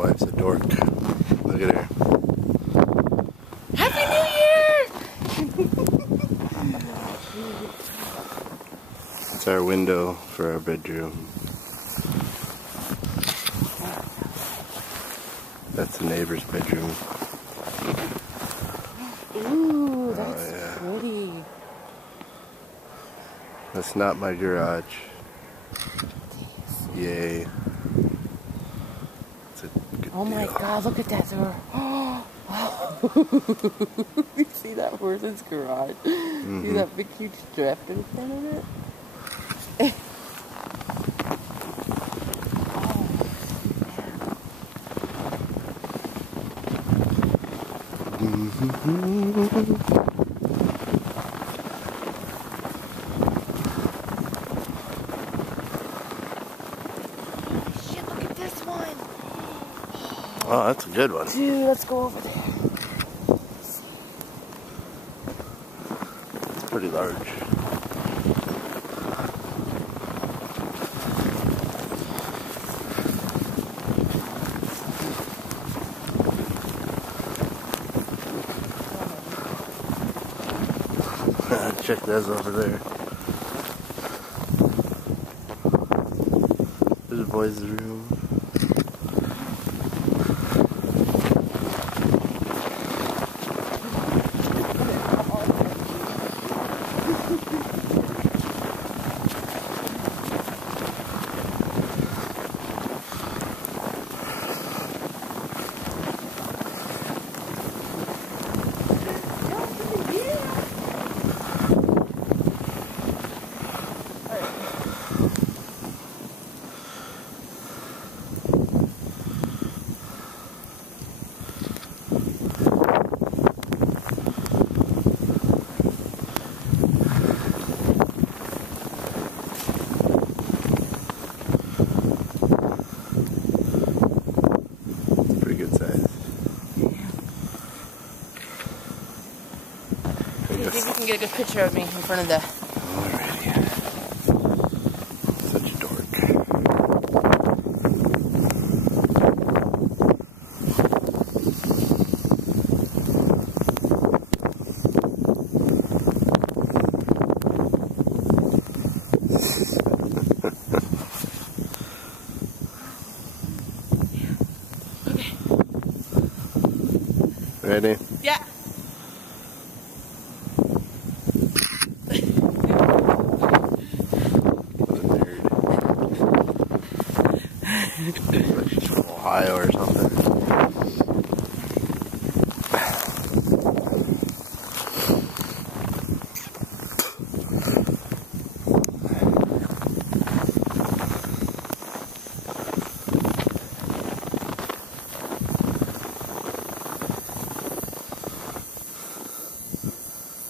wife's a dork. Look at her. Happy New Year! It's our window for our bedroom. That's the neighbor's bedroom. Ooh, that's pretty. That's not my garage. Yay. It's a good Oh my deal. God, look at that door. You see that horse's garage? Mm-hmm. See that big huge strap in front of it? Shit, look at this one. Oh, that's a good one. Dude, let's go over there. It's pretty large. Check those over there. There's a boys' room. Good size. See if you can get a good picture of me in front of the... Alrighty. Such a dork. Ready? Yeah. Like she's from Ohio or something.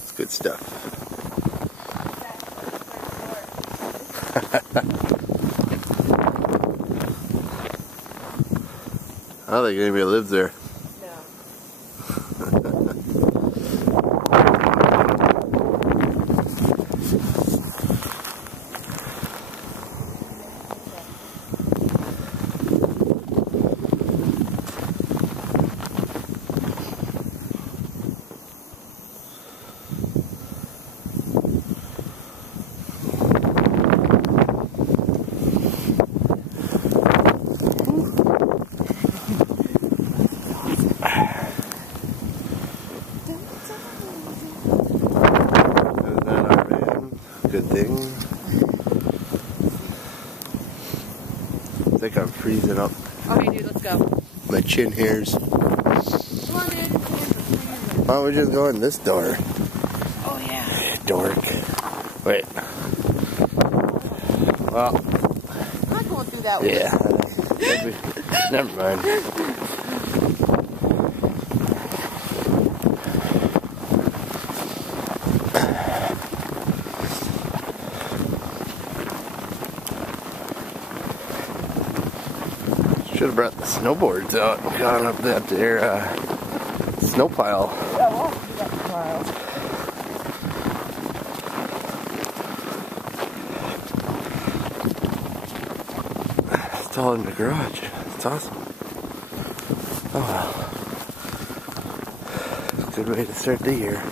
It's good stuff. I don't think anybody lives there. No. Good thing. I think I'm freezing up. Okay, dude, let's go. My chin hairs. Come on, dude. Why don't we just go in this door? Oh, yeah. Dork. Wait. Well. I'm not going through that way. Yeah. Never mind. Should have brought the snowboards out and gone up that there snow pile. Yeah, we'll do that tomorrow. It's all in the garage. It's awesome. Oh well. Good way to start the year.